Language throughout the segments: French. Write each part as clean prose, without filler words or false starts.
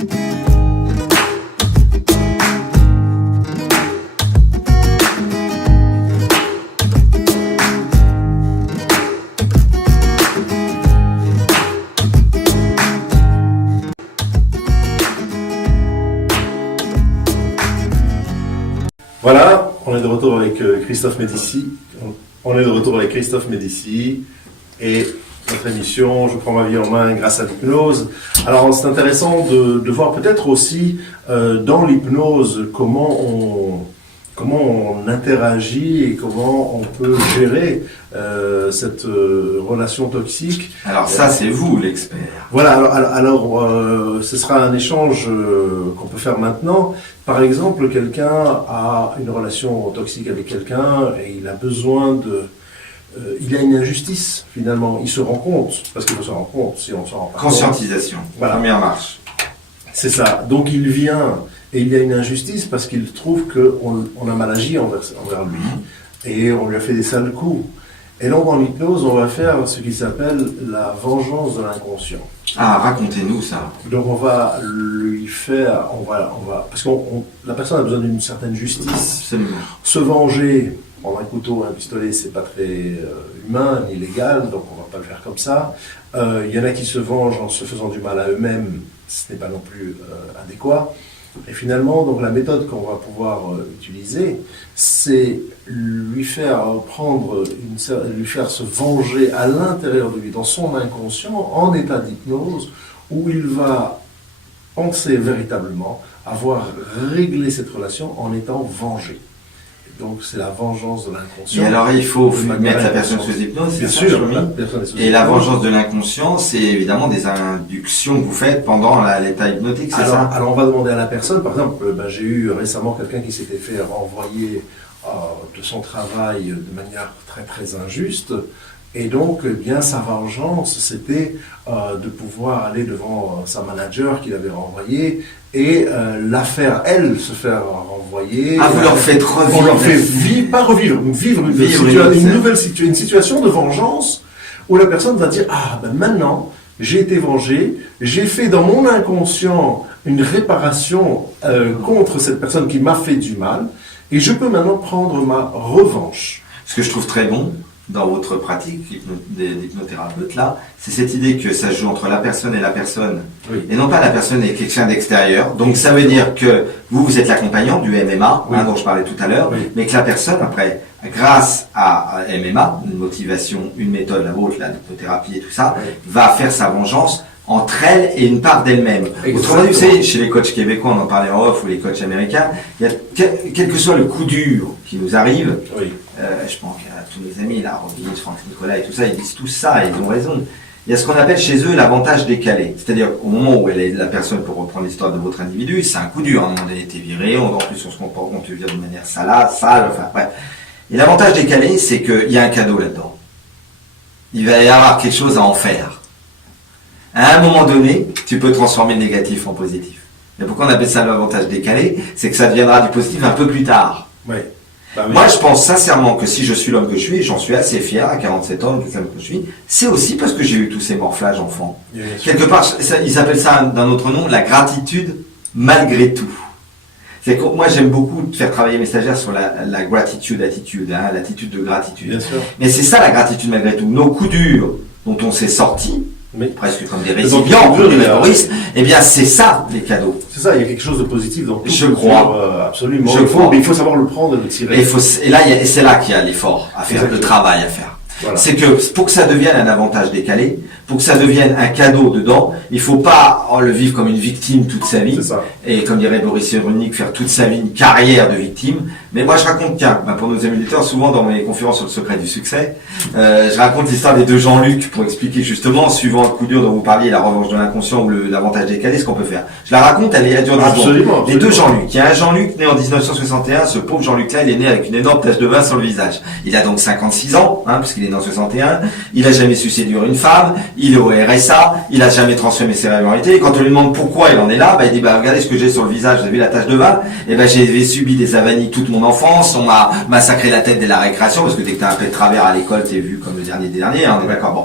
Voilà, on est de retour avec Christophe Médicis. On est de retour avec Christophe Médicis et notre émission « Je prends ma vie en main grâce à l'hypnose ». Alors c'est intéressant de voir peut-être aussi dans l'hypnose comment on interagit et comment on peut gérer cette relation toxique. Alors ça, c'est vous l'expert. Voilà, alors ce sera un échange qu'on peut faire maintenant. Par exemple, quelqu'un a une relation toxique avec quelqu'un et il a besoin il a une injustice finalement. Il se rend compte, parce qu'il faut se rendre compte si on s'en rend pas compte. Conscientisation, voilà. Première marche. C'est ça. Donc il vient et il y a une injustice parce qu'il trouve qu'on a mal agi envers lui et on lui a fait des sales coups. Et donc en hypnose, on va faire ce qui s'appelle la vengeance de l'inconscient. Ah, racontez-nous ça. Donc on va lui faire, parce que la personne a besoin d'une certaine justice. Absolument. Se venger, prendre un couteau, un pistolet, c'est pas très humain ni légal, donc on va pas le faire comme ça. Il y en a qui se vengent en se faisant du mal à eux-mêmes, ce n'est pas non plus adéquat. Et finalement, donc la méthode qu'on va pouvoir utiliser, c'est lui faire lui faire se venger à l'intérieur de lui, dans son inconscient, en état d'hypnose, où il va penser véritablement avoir réglé cette relation en étant vengé. Donc c'est la vengeance de l'inconscient. Et alors il faut mettre la personne sous hypnose, bien sûr. La personne est sous hypnose. Et la vengeance de l'inconscient, c'est évidemment des inductions que vous faites pendant l'état hypnotique, c'est ça? Alors on va demander à la personne, par exemple, j'ai eu récemment quelqu'un qui s'était fait renvoyer de son travail de manière très très injuste. Et donc, eh bien, sa vengeance, c'était de pouvoir aller devant sa manager qui l'avait renvoyé et la faire, elle, se faire renvoyer. Ah, vous leur faites revivre. On leur fait vivre une situation de vengeance où la personne va dire, ah, ben maintenant, j'ai été vengé, j'ai fait dans mon inconscient une réparation contre cette personne qui m'a fait du mal et je peux maintenant prendre ma revanche. Ce que je trouve très bon dans votre pratique d'hypnothérapeute là, c'est cette idée que ça joue entre la personne et la personne, oui. Et non pas la personne et quelqu'un d'extérieur. Donc ça veut dire que vous êtes l'accompagnant du MMA, oui. Dont je parlais tout à l'heure, oui. Mais que la personne après, grâce à MMA, une motivation, une méthode, la vôtre, l'hypnothérapie et tout ça, oui. Va faire sa vengeance entre elle et une part d'elle-même. Autrement dit, vous savez, chez les coachs québécois, on en parlait en off, ou les coachs américains, il y a quel que soit le coup dur qui nous arrive, oui. Je pense qu'à tous mes amis, là, Robin, Franck Nicolas et tout ça, ils disent tous ça, et ils ont raison. Il y a ce qu'on appelle chez eux l'avantage décalé. C'est-à-dire au moment où elle est la personne, pour reprendre l'histoire de votre individu, c'est un coup dur. À un moment donné, t'es viré, en plus on se comporte, on te vire de manière sale, enfin bref. Et l'avantage décalé, c'est qu'il y a un cadeau là-dedans. Il va y avoir quelque chose à en faire. À un moment donné, tu peux transformer le négatif en positif. Et pourquoi on appelle ça l'avantage décalé? C'est que ça deviendra du positif un peu plus tard. Oui. Bah oui. Moi, je pense sincèrement que si je suis l'homme que je suis, et j'en suis assez fier à 47 ans, l'homme que je suis, c'est aussi parce que j'ai eu tous ces morflages enfants. Quelque part, ils appellent ça d'un autre nom la gratitude malgré tout. C'est que moi, j'aime beaucoup faire travailler mes stagiaires sur la gratitude attitude, hein, l'attitude de gratitude. Bien sûr. Mais c'est ça la gratitude malgré tout. Nos coups durs dont on s'est sortis, presque comme des résilients, comme des terroristes, eh bien c'est ça les cadeaux. C'est ça, il y a quelque chose de positif dans tout. Je crois. Absolument. Mais il faut savoir le prendre et le tirer. Et c'est là qu'il y a l'effort à faire, exactement. Le travail à faire. Voilà. C'est que pour que ça devienne un avantage décalé, pour que ça devienne un cadeau dedans, il faut pas le vivre comme une victime toute sa vie. Et comme dirait Boris Cyrulnik, faire toute sa vie une carrière de victime. Mais moi je raconte, pour nos amis auditeurs, souvent dans mes conférences sur le secret du succès, je raconte l'histoire des deux Jean-Luc pour expliquer justement, suivant le coup dur dont vous parliez, la revanche de l'inconscient ou l'avantage décalé, ce qu'on peut faire. Je la raconte, elle dure 10 secondes. Les deux Jean-Luc. Il y a un Jean-Luc né en 1961, ce pauvre Jean-Luc-là, il est né avec une énorme tache de vin sur le visage. Il a donc 56 ans, puisqu'il est né en 61, il a jamais su séduire une femme, il est au RSA, il a jamais transformé ses rivalités, et quand on lui demande pourquoi il en est là, il dit, regardez ce que j'ai sur le visage, vous avez vu la tache de vin, et j'ai subi des avanies toute mon enfance, on m'a massacré la tête dès la récréation, parce que dès que t'as un peu de travers à l'école, t'es vu comme le dernier des derniers, on est d'accord, bon.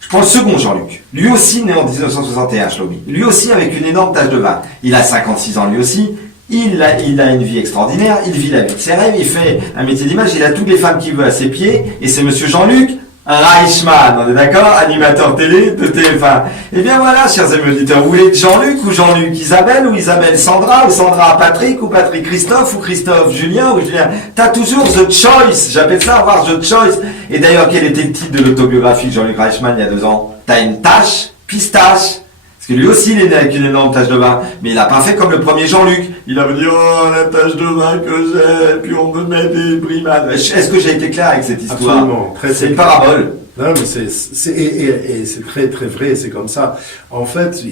Je prends le second Jean-Luc. Lui aussi né en 1961, Shlomi. Lui aussi avec une énorme tache de vin. Il a 56 ans lui aussi. Il a une vie extraordinaire. Il vit la vie de ses rêves. Il fait un métier d'image. Il a toutes les femmes qu'il veut à ses pieds. Et c'est monsieur Jean-Luc Reichmann, on est d'accord, animateur télé de TF1. Eh bien voilà, chers amis auditeurs, vous voulez être Jean-Luc ou Jean-Luc Isabelle ou Isabelle Sandra ou Sandra Patrick ou Patrick Christophe ou Christophe Julien ou Julien. T'as toujours the choice, j'appelle ça avoir the choice. Et d'ailleurs, quel était le titre de l'autobiographie de Jean-Luc Reichmann il y a 2 ans? T'as une tache, pistache. Parce que lui aussi, il est né avec une énorme tache de vin. Mais il n'a pas fait comme le premier Jean-Luc. Il a dit, oh, la tache de vin que j'ai, puis on me met des brimades. Est-ce que j'ai été clair avec cette histoire? Absolument. C'est une parabole. Non, mais c'est très, très vrai, c'est comme ça. En fait,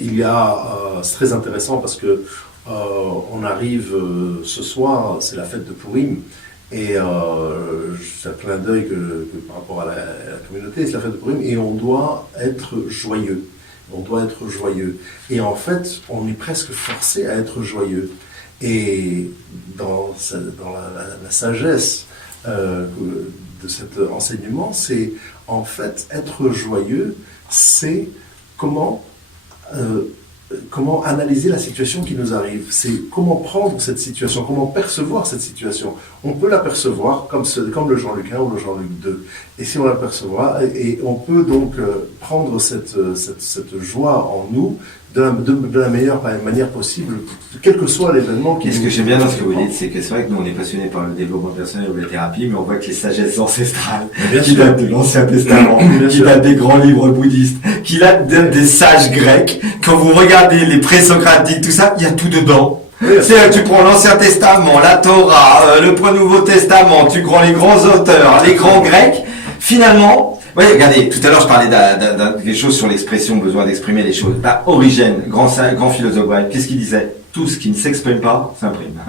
c'est très intéressant parce que on arrive ce soir, c'est la fête de Purim. Et c'est un clin d'œil que par rapport à la communauté, c'est la fête de Purim. Et on doit être joyeux. On doit être joyeux. Et en fait, on est presque forcé à être joyeux. Et dans la sagesse de cet enseignement, c'est en fait être joyeux, c'est comment analyser la situation qui nous arrive. C'est comment prendre cette situation, comment percevoir cette situation. On peut l'apercevoir comme le Jean-Luc 1 ou le Jean-Luc 2. Et si on l'aperçoit, et on peut donc prendre cette joie en nous de la meilleure manière possible, quel que soit l'événement. Ce que j'aime bien dans ce que vous dites, c'est que c'est vrai que nous on est passionnés par le développement personnel ou la thérapie, mais on voit que les sagesses ancestrales, qui datent de l'Ancien Testament, qui datent des grands livres bouddhistes, qui datent des sages grecs, quand vous regardez les présocratiques, tout ça, il y a tout dedans. C'est, tu prends l'Ancien Testament, la Torah, le Nouveau Testament, tu prends les grands auteurs, les grands grecs, finalement. Oui, regardez, tout à l'heure je parlais des choses sur l'expression, besoin d'exprimer les choses. Bah, Origène, grand philosophe grec, qu'est-ce qu'il disait? Tout ce qui ne s'exprime pas s'imprime.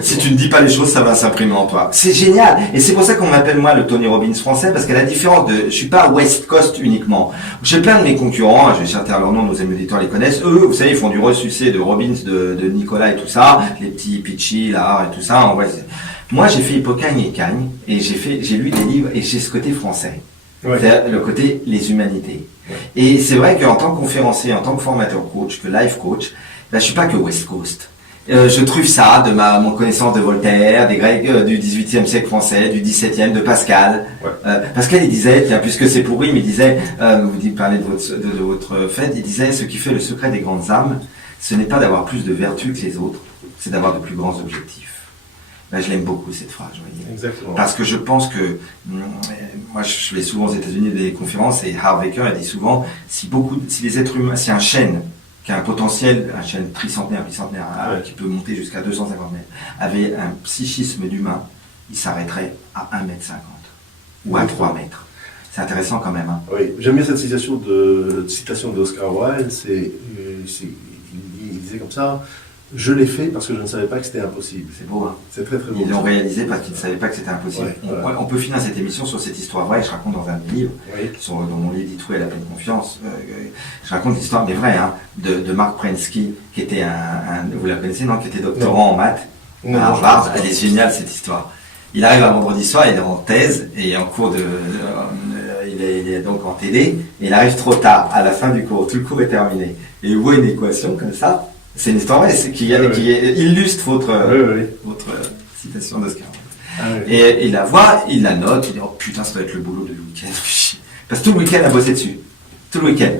Si tu ne dis pas les choses, ça va s'imprimer en toi. C'est génial. Et c'est pour ça qu'on m'appelle moi le Tony Robbins français, parce qu'à la différence je suis pas West Coast uniquement. J'ai plein de mes concurrents, je vais chercher leur nom, nos amis auditeurs les connaissent. Eux, vous savez, ils font du ressucé de Robbins, de Nicolas et tout ça, les petits pitchy, là, et tout ça. Moi, j'ai fait Hippocagne et Cagne, et j'ai lu des livres, et j'ai ce côté français. Ouais. C'est le côté les humanités. Ouais. Et c'est vrai qu'en tant que conférencier, en tant que formateur coach, que life coach, ben, je suis pas que West Coast. Je trouve ça de mon connaissance de Voltaire, des Grecs du XVIIIe siècle français, du XVIIe, de Pascal. Ouais. Pascal, il disait, tiens, puisque c'est pourri, mais il disait, vous parlez de votre fête, il disait, ce qui fait le secret des grandes âmes, ce n'est pas d'avoir plus de vertus que les autres, c'est d'avoir de plus grands objectifs. Ben, je l'aime beaucoup cette phrase, vous voyez. Exactement. Parce que je pense que, moi je vais souvent aux États-Unis des conférences et Harv Eker a dit souvent, si les êtres humains, si un chêne qui a un potentiel, un chêne tricentenaire, bicentenaire, ouais, qui peut monter jusqu'à 250 mètres, avait un psychisme d'humain, il s'arrêterait à 1,50 m ou à 3 mètres. C'est intéressant quand même. Hein. Oui, j'aime bien cette citation d'Oscar Wilde, il disait comme ça. Je l'ai fait parce que je ne savais pas que c'était impossible. C'est beau, hein. C'est très très beau. Ils l'ont réalisé parce qu'ils ne savaient pas que c'était impossible. Ouais, on peut finir cette émission sur cette histoire vraie. Je raconte dans un livre, oui, dans mon livre Détruire la pleine confiance. Je raconte l'histoire, mais vraie, hein, de Mark Prensky, qui était vous la connaissez, non, qui était doctorant en maths à Harvard. Elle est géniale cette histoire. Il arrive un vendredi soir, il est en thèse et en cours il est donc en TD et il arrive trop tard à la fin du cours. Tout le cours est terminé et il voit une équation comme ça. C'est une histoire vraie, qui illustre votre citation d'Oscar. Et il la voit, il la note, il dit oh putain, ça doit être le boulot du week-end. Parce que tout le week-end a bossé dessus. Tout le week-end.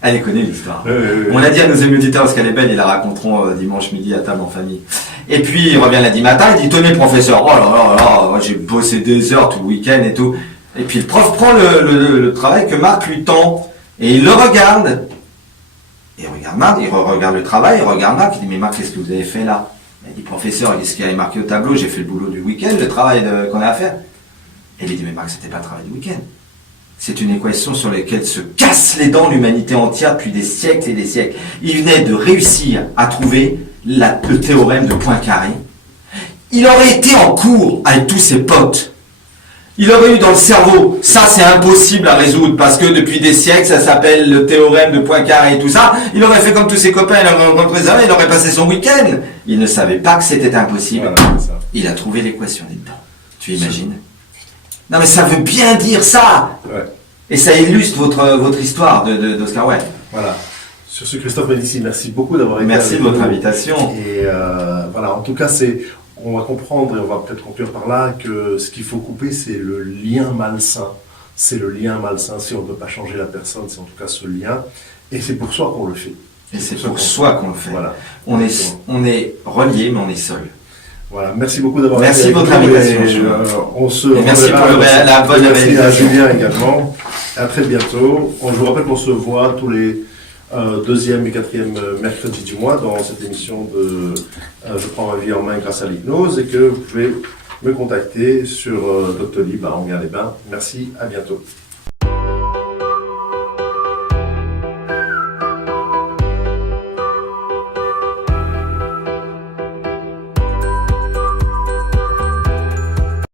Elle est connue l'histoire. On l'a dit à nos amis auditeurs parce qu'elle est belle, ils la raconteront dimanche midi à table en famille. Et puis il revient lundi matin, il dit tenez professeur, oh là là, moi j'ai bossé des heures tout le week-end et tout. Et puis le prof prend le travail que Marc lui tend et il le regarde. Et regarde Marc, il regarde le travail, il regarde Marc, il dit mais Marc, qu'est-ce que vous avez fait là? Il dit professeur, qu'est-ce qu'il y avait marqué au tableau? J'ai fait le boulot du week-end, le travail qu'on a à faire. Et il dit mais Marc, c'était pas le travail du week-end. C'est une équation sur laquelle se casse les dents l'humanité entière depuis des siècles et des siècles. Il venait de réussir à trouver le théorème de Poincaré. Il aurait été en cours avec tous ses potes. Il aurait eu dans le cerveau, ça c'est impossible à résoudre parce que depuis des siècles ça s'appelle le théorème de Poincaré et tout ça. Il aurait fait comme tous ses copains, il aurait passé son week-end. Il ne savait pas que c'était impossible. Voilà, il a trouvé l'équation des temps. Tu imagines? Non mais ça veut bien dire ça. Ouais. Et ça illustre votre histoire d'Oscar Wilde. Voilà. Sur ce, Christophe Médici, merci beaucoup d'avoir été Merci de avec votre nous. invitation. Et voilà, en tout cas, on va comprendre, et on va peut-être conclure par là, que ce qu'il faut couper, c'est le lien malsain. C'est le lien malsain. Si on ne peut pas changer la personne, c'est en tout cas ce lien. Et c'est pour soi qu'on le fait. Et c'est pour soi qu'on le fait. Voilà. On est relié, mais on est seul. Voilà, merci beaucoup d'avoir été avec nous. Merci de votre invitation. On se et merci pour la bonne Merci à Julien également. À très bientôt. Je vous rappelle qu'on se voit tous les deuxième et quatrième mercredi du mois dans cette émission de Je prends ma vie en main grâce à l'hypnose et que vous pouvez me contacter sur Doctolib à Enghien-les-Bains. Merci, à bientôt.